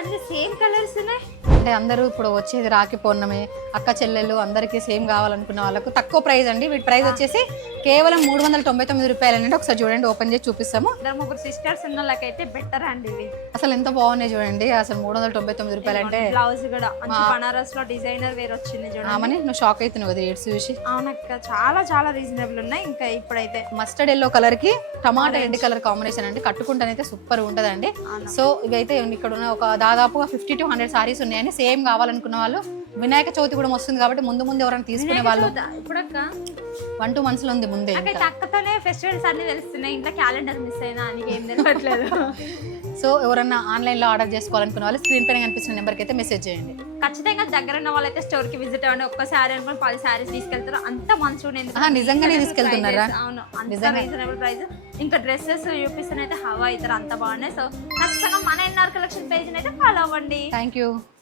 అన్ని same colours ఉన్నాయి. అంటే అందరూ ఇప్పుడు వచ్చేది రాఖీ పౌర్ణమి, అక్క చెల్లెలు అందరికీ సేమ్ కావాలనుకున్న వాళ్ళకు తక్కువ ప్రైస్ అండి. వీటి ప్రైస్ వచ్చేసి కేవలం 399 రూపాయలండి. ఒకసారి చూడండి, ఓపెన్ చేసి చూపిస్తాము. ఇద్దరు ముగ్గురు సిస్టర్స్ ఉన్న వాళ్ళకైతే బెటర్ అండి ఇవి. అసలు ఎంత బాగున్నాయి చూడండి. అసలు 399 రూపాయలు అంటే బ్లౌజ్ కూడా మంచి బనారస్ లో డిజైనర్ వేర్ వచ్చింది చూడండి. ఆమెని నువ్వు షాక్ అవుతున్నావు కదా రేట్స్ చూసి. అవునక్క, చాలా చాలా రీజనబుల్ ఉన్నాయి. ఇంకా ఇప్పుడైతే మస్టర్డ్ ఎల్లో కలర్ కి టమాటా రెడ్ కలర్ కాంబినేషన్ అండి. కట్టుకుంటానైతే సూపర్ ఉంటదండి. సో ఇవైతే ఇక్కడ ఉన్న ఒక దాదాపుగా 50 to 100 సారీస్ ఉన్నాయని. సేమ్ కావాలనుకున్న వాళ్ళు వినాయక చవితి కూడా వస్తుంది కాబట్టి ముందు ఎవరైనా తీసుకునే వాళ్ళు ఇప్పుడక్క 1-2 months లో ఉంది ముందే. అక్కతోనే ఫెస్టివల్స్ అన్ని తెలుస్తున్నాయి. ఇంకా క్యాలెండర్ మిస్ అయినా అని ఏం తెలియట్లేదు. సో ఎవరన్నా ఆన్లైన్ లో ఆర్డర్ చేసుకోవాలనుకున్న వాళ్ళు స్క్రీన్ పైన కనిపిస్తున్న నెంబర్కి అయితే మెసేజ్ చేయండి. ఖచ్చితంగా దగ్గర ఉన్న వాళ్ళైతే స్టోర్ కి విజిట్ అవ్వండి. ఒక్క శారీ అనుకుని 10 శారీస్ తీసుకెళ్తారు. అంత మంచి నిజంగానే తీసుకెళ్తున్నారా? అవును, అంత రీజనబుల్ ప్రైస్. ఇంకా డ్రెస్సెస్ చూపిస్తేనైతే హవా అవుతారు, అంత బాగున్నాయి. సో ఖచ్చితంగా మన ఎన్ఆర్ కలెక్షన్ పేజ్ అయితే ఫాలో అవ్వండి. Thank you.